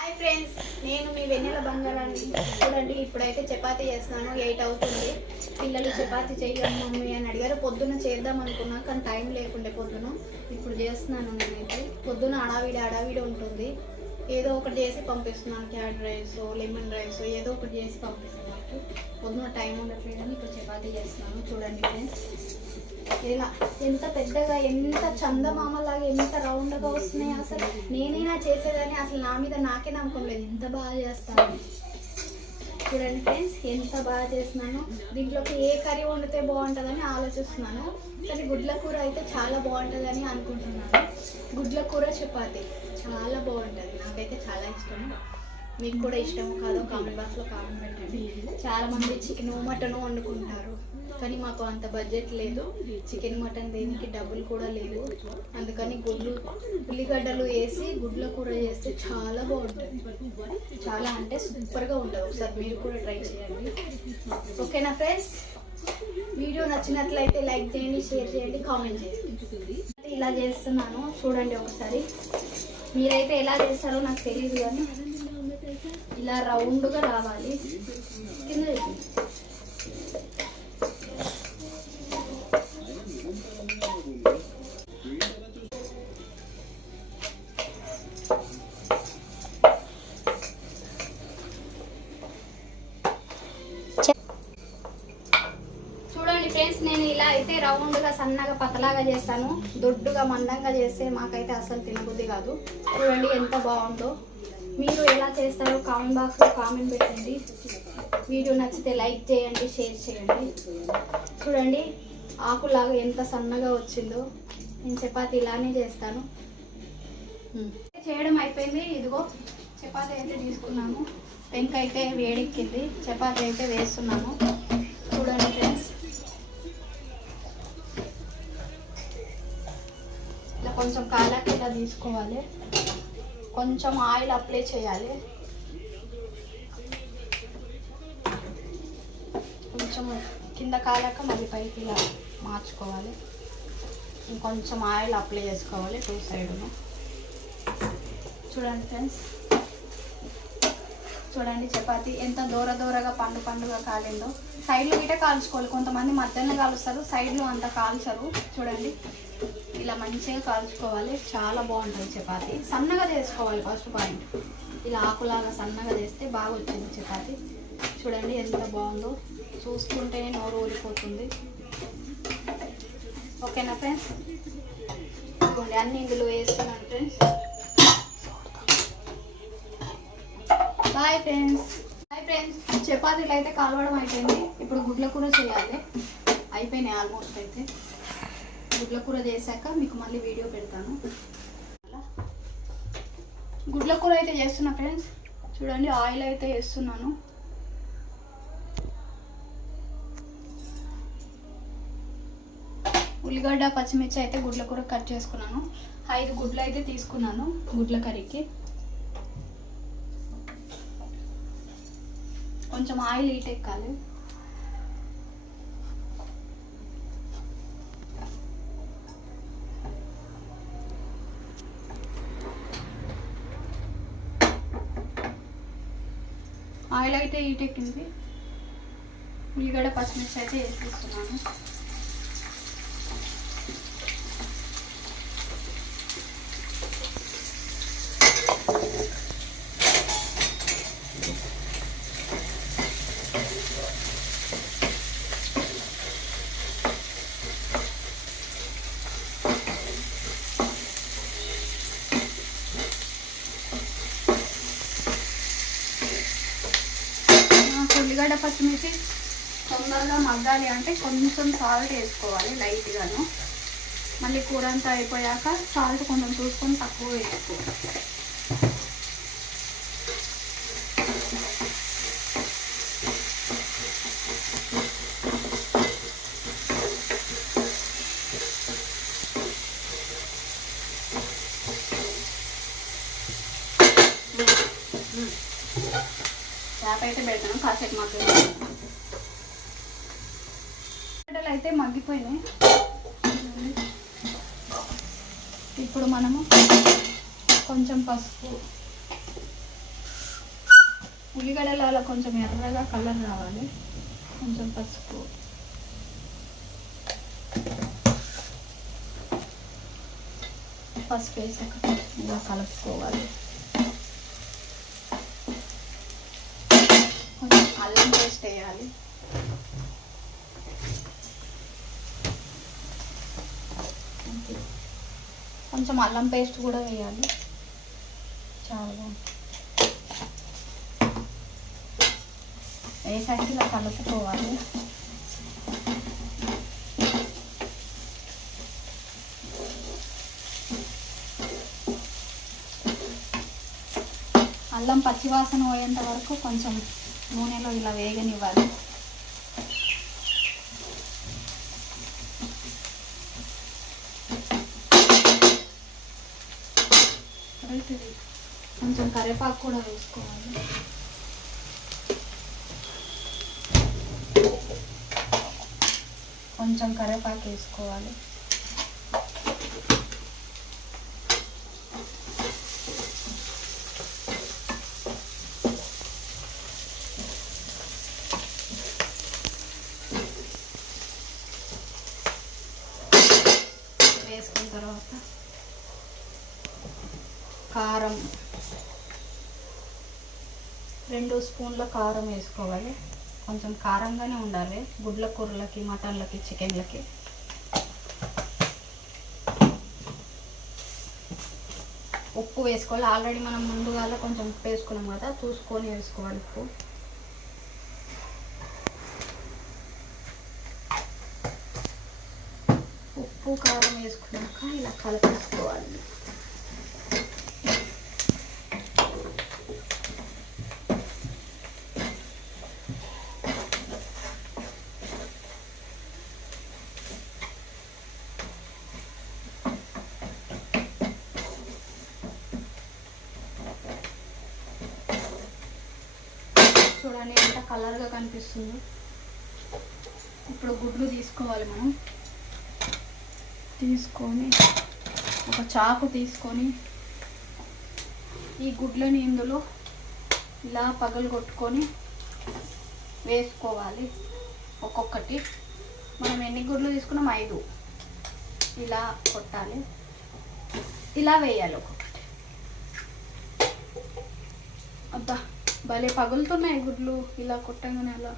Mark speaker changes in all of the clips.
Speaker 1: Hi friends నేను మీ వెన్నెల బంగారాన్ని చూడండి. ఇప్పుడైతే చపాతీ చేస్తున్నాను ఎయిట్ అవుతుంది. పిల్లలు చపాతీ చెయ్యం మమ్మీ అని అడిగారు. పొద్దున్న చేద్దాం అనుకున్నా కానీ టైం లేకుండే పొద్దున. ఇప్పుడు చేస్తున్నాను నేనైతే. పొద్దున అడావిడి అడావిడి ఉంటుంది. ఏదో ఒకటి చేసి పంపిస్తున్నాను. క్యాడ్ రైస్ లెమన్ రైస్ ఏదో ఒకటి చేసి పంపిస్తున్నాను. పొద్దున టైం ఉండట్లేదని ఇప్పుడు చపాతీ చేస్తున్నాను. చూడండి ఫ్రెండ్స్ ఇలా ఎంత పెద్దగా ఎంత చందమామలాగా ఎంత రౌండ్గా వస్తున్నాయి అసలు నేనైనా చేసేదాన్ని. అసలు నా మీద నాకే నమ్మకం లేదు. ఎంత బాగా చేస్తాను. చూడండి ఫ్రెండ్స్ ఎంత బాగా చేస్తున్నాను. దీంట్లోకి ఏ కర్రీ వండితే బాగుంటుందని ఆలోచిస్తున్నాను. కానీ గుడ్ల కూర అయితే చాలా బాగుంటుందని అనుకుంటున్నాను. గుడ్ల కూర చపాతి చాలా బాగుంటుంది. నాకైతే చాలా ఇష్టం. మీకు కూడా ఇష్టం కాదో కామెంట్ బాక్స్లో కామెంట్ పెట్టండి. చాలామంది చికెన్ మటన్ వండుకుంటారు. కానీ మాకు అంత బడ్జెట్ లేదు. చికెన్ మటన్ దేనికి డబ్బులు కూడా లేవు. అందుకని గుడ్లు ఉల్లిగడ్డలు వేసి గుడ్ల కూర చేస్తే చాలా బాగుంటుంది. చాలా అంటే సూపర్గా ఉంటుంది. ఒకసారి మీరు కూడా ట్రై చేయండి. ఓకేనా ఫ్రెండ్స్? వీడియో నచ్చినట్లయితే లైక్ చేయండి షేర్ చేయండి కామెంట్ చేయండి. ఇలా చేస్తున్నాను. చూడండి ఒకసారి. మీరైతే ఎలా చేస్తారో నాకు తెలియదు కానీ ఇలా రౌండ్గా రావాలి. కింద సన్నగా పతలాగా చేస్తాను. దొడ్డుగా మందంగా చేస్తే మాకైతే అసలు తినబుద్ధి కాదు. చూడండి ఎంత బాగుందో. మీరు ఎలా చేస్తారో కామెంట్ బాక్స్లో కామెంట్ పెట్టండి. వీడియో నచ్చితే లైక్ చేయండి షేర్ చేయండి. చూడండి ఆకులాగా ఎంత సన్నగా వచ్చిందో. నేను చపాతి ఇలానే చేస్తాను. చేయడం అయిపోయింది. ఇదిగో చపాతి అయితే తీసుకున్నాను. పెంక అయితే వేడెక్కింది. చపాతి అయితే వేస్తున్నాను. చూడండి ఫ్రెండ్స్ కొంచెం కాలాకి ఇలా తీసుకోవాలి. కొంచెం ఆయిల్ అప్లై చేయాలి. కొంచెం కింద కాలాక మళ్ళీ పైకి ఇలా మార్చుకోవాలి. ఇంకొంచెం ఆయిల్ అప్లై చేసుకోవాలి టూ సైడ్ను చూడండి ఫ్రెండ్స్. చూడండి చపాతి ఎంత దూర దూరగా పండు పండుగ కాలిందో. సైడ్లు గిట కాల్చుకోవాలి. కొంతమంది మధ్యాహ్నం కాలుస్తారు. సైడ్లు అంత కాల్చరు. చూడండి. ఇలా మంచిగా కాల్చుకోవాలి. చాలా బాగుంటుంది చపాతి. సన్నగా చేసుకోవాలి ఫస్ట్ పాయింట్ ఇలా ఆకులాగా సన్నగా చేస్తే బాగా వచ్చింది చపాతి. చూడండి ఎంత బాగుందో. చూసుకుంటేనే నోరు ఊరిపోతుంది. ఓకేనా ఫ్రెండ్స్ ఇదిగోండి అన్ని ఇందులో వేస్తున్నాను friends bye friends bye friends చపాతీలు అయితే కాలవడం అయిపోయింది. ఇప్పుడు గుడ్ల కూర చేయాలి. అయిపోయినాయి ఆల్మోస్ట్ అయితే. గుడ్ల కూర చేశాక మీకు మళ్ళీ వీడియో పెడతాను. అలా. గుడ్ల కూర అయితే చేస్తున్నా ఫ్రెండ్స్. చూడండి ఆయిల్ అయితే వేస్తున్నాను ఉల్లిగడ్డ పచ్చిమిర్చి అయితే గుడ్ల కూర కట్ చేసుకున్నాను. ఐదు గుడ్లు అయితే తీసుకున్నాను గుడ్ల కర్రీకి. కొంచెం ఆయిల్ హీట్ ఎక్కాలి. ఆయిల్ అయితే హీట్ ఎక్కింది ఉల్లిగడ్డ పచ్చిమిర్చి అయితే వేసేస్తున్నాను నాకు ఉల్లిగడ్డ పచ్చిమిర్చి తొందరగా మగ్గాలి అంటే కొంచెం సాల్ట్ వేసుకోవాలి లైట్గాను. మళ్ళీ కూర అంతా అయిపోయాక సాల్ట్ కొంచెం చూసుకొని తక్కువ వేసుకోవాలి. చేప అయితే పెడతాను కాసేపు మగ్గ అయితే మగ్గిపోయినాయి. ఇప్పుడు మనము కొంచెం పసుపు ఉల్లిగడ్డలు అలా కొంచెం ఎర్రగా కలర్ రావాలి. కొంచెం పసుపు. పసుపు వేసాక ఇలా కలుపుకోవాలి. అల్లం పేస్ట్ వేయాలి. కొంచెం అల్లం పేస్ట్ కూడా వేయాలి. చాలా బాగుంది వేసాక ఇలా కలుపుకోవాలి. అల్లం పచ్చివాసన పోయేంత వరకు కొంచెం నూనెలో ఇలా వేగనివ్వాలి. కొంచెం కరివేపాకు కూడా వేసుకోవాలి. కొంచెం కరివేపాకు వేసుకోవాలి. తర్వాత కారం. రెండు స్పూన్ల కారం వేసుకోవాలి. కొంచెం కారంగానే ఉండాలి. గుడ్ల కూరలకి మటన్లకి చికెన్లకి. ఉప్పు వేసుకోవాలి. ఆల్రెడీ మనం ముందుగా కొంచెం ఉప్పు వేసుకున్నాం కదా చూసుకొని వేసుకోవాలి ఉప్పు. ఉప్పు కారం వేసుకున్నాక ఇలా కలిపేసుకోవాలి. చూడండి ఎంత కలర్గా కనిపిస్తుందో. ఇప్పుడు గుడ్లు తీసుకోవాలి మనం. తీసుకొని ఒక చాకు తీసుకొని ఈ గుడ్లని ఇందులో ఇలా పగలు కొట్టుకొని వేసుకోవాలి. ఒక్కొక్కటి. మనం ఎన్ని గుడ్లు తీసుకున్నాం? ఐదు. ఇలా కొట్టాలి. ఇలా వేయాలి ఒక్కొక్కటి. అబ్బా భలే పగులుతున్నాయి గుడ్లు. ఇలా కొట్టంగానే అలా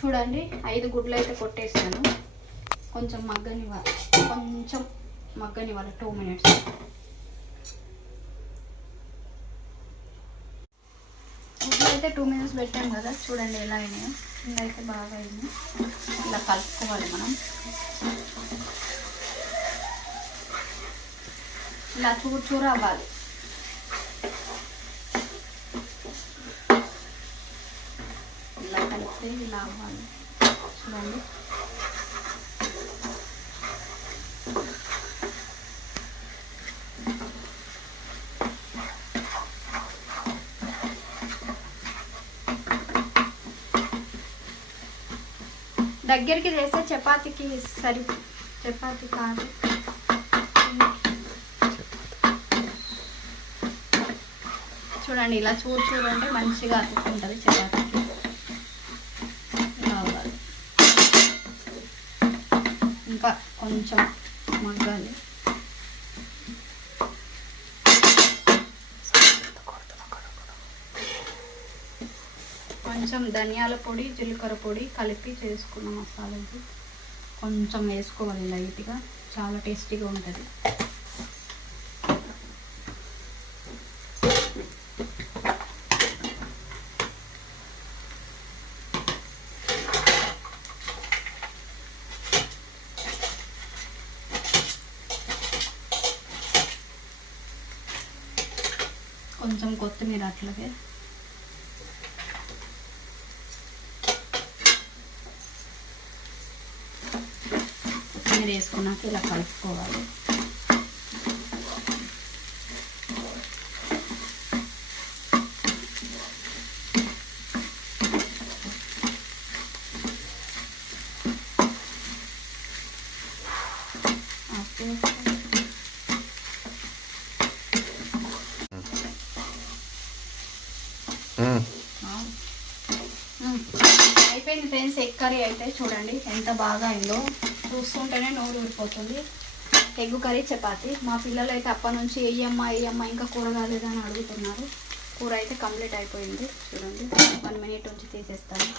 Speaker 1: చూడండి ఐదు గుడ్లు అయితే కొట్టేసాను కొంచెం మగ్గనివ్వాలి కొంచెం మగ్గనివ్వాలి టూ మినిట్స్ గుడ్లు అయితే టూ మినిట్స్ పెట్టాం కదా చూడండి ఎలా అయినాయో. కింద అయితే బాగా అయింది. ఇలా కలుపుకోవాలి మనం. ఇలా చూరు చూరు అవ్వాలి ఇలా కలిపితే ఇలా అవ్వాలి చూడండి. దగ్గరికి చేస్తే చపాతీకి సరి చపాతి కాదు. చూడండి ఇలా చూడు చూడు అంటే మంచిగా అతుక్కుంటుంది చపాతీకి ఇంకా కొంచెం మగ్గాలి కొంచెం ధనియాల పొడి జీలకర్ర పొడి కలిపి చేసుకున్న మసాలాకి కొంచెం వేసుకోవాలి లైట్గా. చాలా టేస్టీగా ఉంటుంది. కొంచెం కొత్తిమీర అట్లాగే. కొత్తిమీర వేసుకున్నాక ఇలా కలుపుకోవాలి. అయిపోయింది ఫ్రెండ్స్ ఎగ్ కర్రీ అయితే చూడండి ఎంత బాగా అయిందో. చూస్తుంటేనే నోరు ఊరిపోతుంది. Egg curry chapati. మా పిల్లలు అయితే అప్పటి నుంచి ఏయమ్మ ఏయమ్మ ఇంకా కూర కాలేదని అడుగుతున్నారు. కూర అయితే కంప్లీట్ అయిపోయింది. చూడండి వన్ మినిట్ నుంచి తీసేస్తాను.